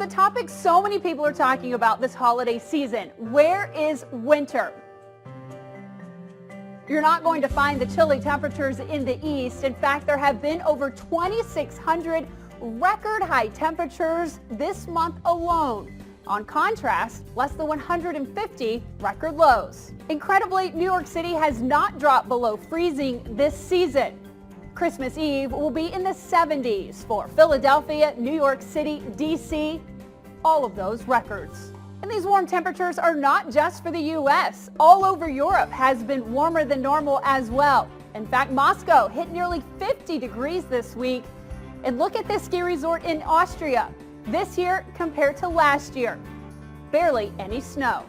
the topic so many people are talking about this holiday season. Where is winter? You're not going to find the chilly temperatures in the east. In fact, there have been over 2,600 record high temperatures this month alone. On contrast, less than 150 record lows. Incredibly, New York City has not dropped below freezing this season. Christmas Eve will be in the 70s for Philadelphia, New York City, D.C., all of those records. And these warm temperatures are not just for the U.S. All over Europe has been warmer than normal as well. In fact, Moscow hit nearly 50 degrees this week. And look at this ski resort in Austria. This year compared to last year, barely any snow.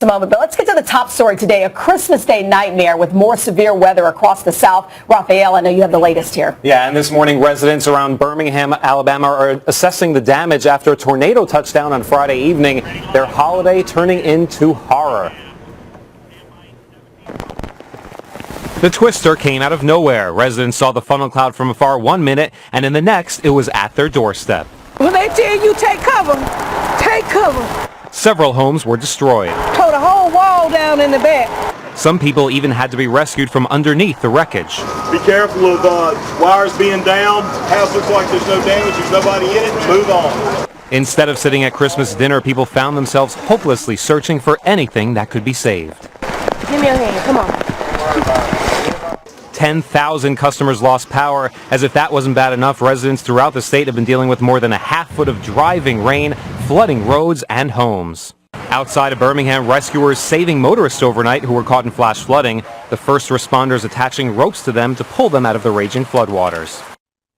a moment, but let's get to the top story today. A Christmas Day nightmare with more severe weather across the South. Raphael, I know you have the latest here. Yeah, and this morning residents around Birmingham, Alabama are assessing the damage after a tornado touched down on Friday evening. Their holiday turning into horror. The twister came out of nowhere. Residents saw the funnel cloud from afar 1 minute, and in the next, it was at their doorstep. When they tell you take cover, take cover. Several homes were destroyed. Tore the whole wall down in the back. Some people even had to be rescued from underneath the wreckage. Be careful of wires being down. House looks like there's no damage. There's nobody in it. Move on. Instead of sitting at Christmas dinner, people found themselves hopelessly searching for anything that could be saved. Give me your hand. Come on. 10,000 customers lost power. As if that wasn't bad enough, residents throughout the state have been dealing with more than a half foot of driving rain, flooding roads and homes. Outside of Birmingham, rescuers saving motorists overnight who were caught in flash flooding, the first responders attaching ropes to them to pull them out of the raging floodwaters.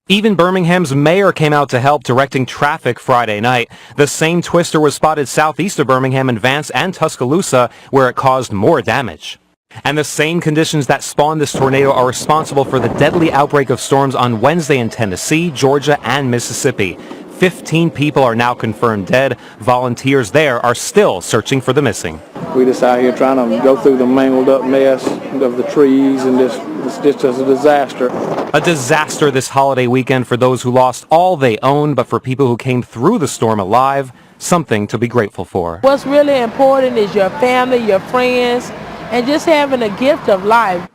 Even Birmingham's mayor came out to help, directing traffic Friday night. The same twister was spotted southeast of Birmingham in Vance and Tuscaloosa, where it caused more damage. And the same conditions that spawned this tornado are responsible for the deadly outbreak of storms on Wednesday in Tennessee, Georgia, and Mississippi. 15 people are now confirmed dead. Volunteers there are still searching for the missing. We just out here trying to go through the mangled up mess of the trees, and it's just a disaster. A disaster this holiday weekend for those who lost all they own, but for people who came through the storm alive, something to be grateful for. What's really important is your family, your friends, and just having a gift of life.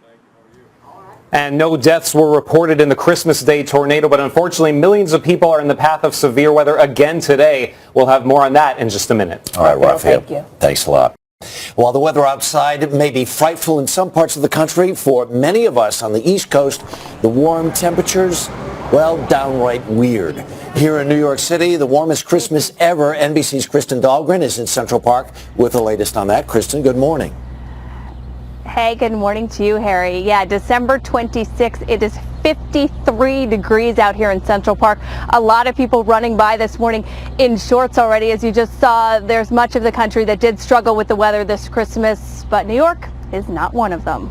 And no deaths were reported in the Christmas Day tornado, but unfortunately millions of people are in the path of severe weather again today. We'll have more on that in just a minute. All right, Raphael. Thank you. Thanks a lot. While the weather outside may be frightful in some parts of the country, for many of us on the East Coast, the warm temperatures, well, downright weird. Here in New York City, the warmest Christmas ever. NBC's Kristen Dahlgren is in Central Park with the latest on that. Kristen, good morning. Hey, good morning to you, Harry. Yeah, December 26th, it is 53 degrees out here in Central Park. A lot of people running by this morning in shorts already. As you just saw, there's much of the country that did struggle with the weather this Christmas, but New York is not one of them.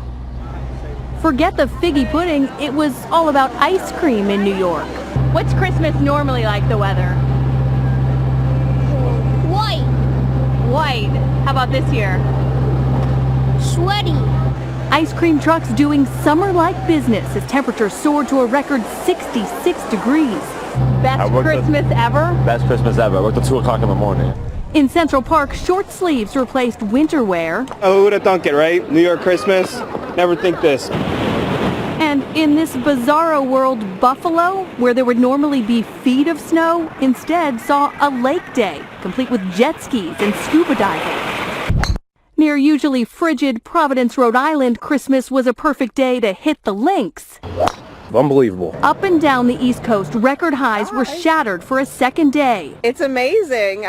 Forget the figgy pudding. It was all about ice cream in New York. What's Christmas normally like, the weather? White. White. How about this year? Sweaty. Ice cream trucks doing summer-like business as temperatures soared to a record 66 degrees. Best Christmas ever? Best Christmas ever. I worked at 2 o'clock in the morning. In Central Park, short sleeves replaced winter wear. Oh, who would have thunk it, right? New York Christmas? Never think this. And in this bizarro world, Buffalo, where there would normally be feet of snow, instead saw a lake day, complete with jet skis and scuba diving. Near usually frigid Providence, Rhode Island, Christmas was a perfect day to hit the links. Unbelievable. Up and down the East Coast, record highs were shattered for a second day. It's amazing.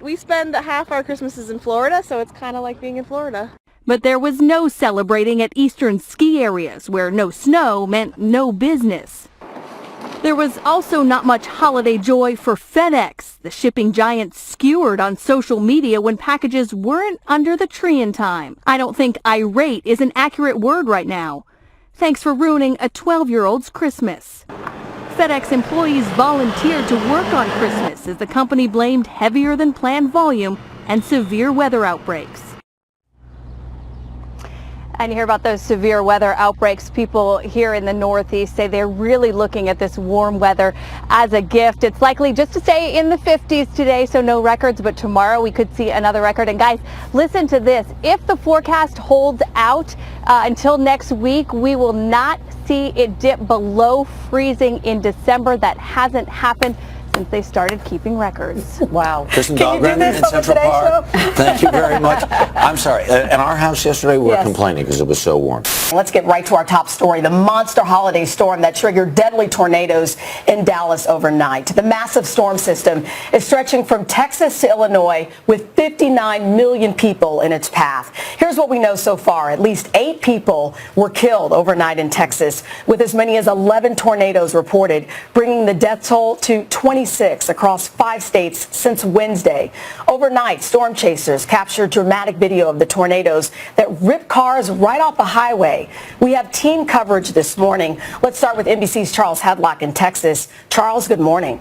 We spend half our Christmases in Florida, so it's kind of like being in Florida. But there was no celebrating at eastern ski areas, where no snow meant no business. There was also not much holiday joy for FedEx. The shipping giant skewered on social media when packages weren't under the tree in time. I don't think irate is an accurate word right now. Thanks for ruining a 12-year-old's Christmas. FedEx employees volunteered to work on Christmas as the company blamed heavier than planned volume and severe weather outbreaks. And you hear about those severe weather outbreaks. People here in the Northeast say they're really looking at this warm weather as a gift. It's likely just to stay in the 50s today, so no records, but tomorrow we could see another record. And guys, listen to this. If the forecast holds out until next week, we will not see it dip below freezing in December. That hasn't happened since they started keeping records. Wow. Kristen Dahlgren in Central Park. Thank you very much. I'm sorry. In our house yesterday, we were complaining because it was so warm. Let's get right to our top story. The monster holiday storm that triggered deadly tornadoes in Dallas overnight. The massive storm system is stretching from Texas to Illinois with 59 million people in its path. Here's what we know so far. At least 8 people were killed overnight in Texas, with as many as 11 tornadoes reported, bringing the death toll to 20 26 across 5 states since Wednesday. Overnight, storm chasers captured dramatic video of the tornadoes that ripped cars right off the highway. We have team coverage this morning. Let's start with NBC's Charles Hadlock in Texas. Charles, good morning.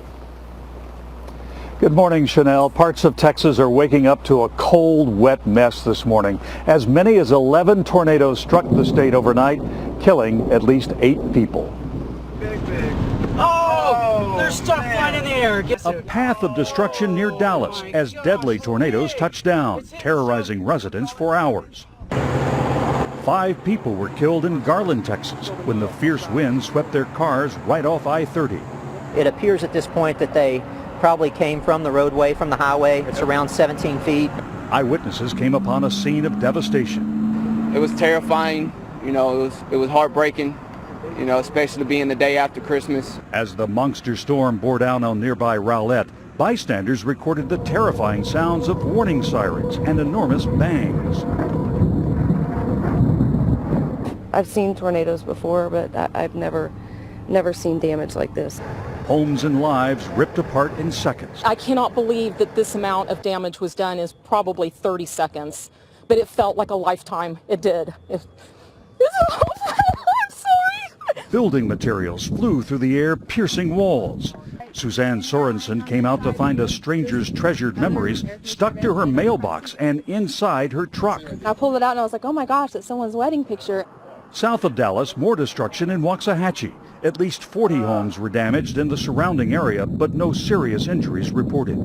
Good morning, Chanel. Parts of Texas are waking up to a cold, wet mess this morning. As many as 11 tornadoes struck the state overnight, killing at least 8 people. Oh, they're stuck right in the air. A path of destruction near Dallas as deadly tornadoes touched down, terrorizing residents for hours. 5 people were killed in Garland, Texas, when the fierce winds swept their cars right off I-30. It appears at this point that they probably came from the roadway, from the highway. It's around 17 feet. Eyewitnesses came upon a scene of devastation. It was terrifying. You know, it was heartbreaking. You know, especially being the day after Christmas. As the monster storm bore down on nearby Rowlett, bystanders recorded the terrifying sounds of warning sirens and enormous bangs. I've seen tornadoes before, but I've never seen damage like this. Homes and lives ripped apart in seconds. I cannot believe that this amount of damage was done in probably 30 seconds, but it felt like a lifetime. It did. I'm sorry. Building materials flew through the air, piercing walls. Suzanne Sorensen came out to find a stranger's treasured memories stuck to her mailbox and inside her truck. I pulled it out and I was like, oh my gosh, that's someone's wedding picture. South of Dallas, more destruction in Waxahachie. At least 40 homes were damaged in the surrounding area, but no serious injuries reported.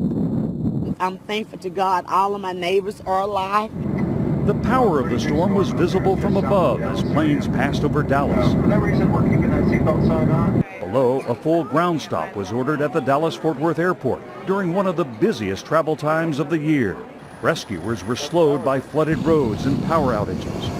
I'm thankful to God all of my neighbors are alive. The power of the storm was visible from above as planes passed over Dallas. Below, a full ground stop was ordered at the Dallas-Fort Worth airport during one of the busiest travel times of the year. Rescuers were slowed by flooded roads and power outages.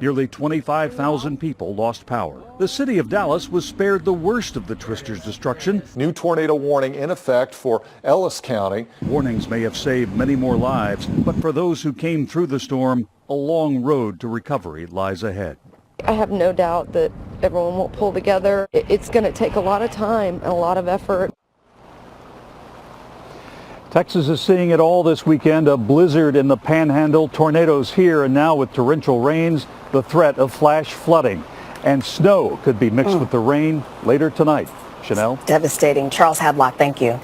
Nearly 25,000 people lost power. The city of Dallas was spared the worst of the twister's destruction. New tornado warning in effect for Ellis County. Warnings may have saved many more lives, but for those who came through the storm, a long road to recovery lies ahead. I have no doubt that everyone will pull together. It's going to take a lot of time and a lot of effort. Texas is seeing it all this weekend, a blizzard in the panhandle, tornadoes here, and now with torrential rains, the threat of flash flooding. And snow could be mixed with the rain later tonight. Chanel? Devastating. Charles Hadlock, thank you.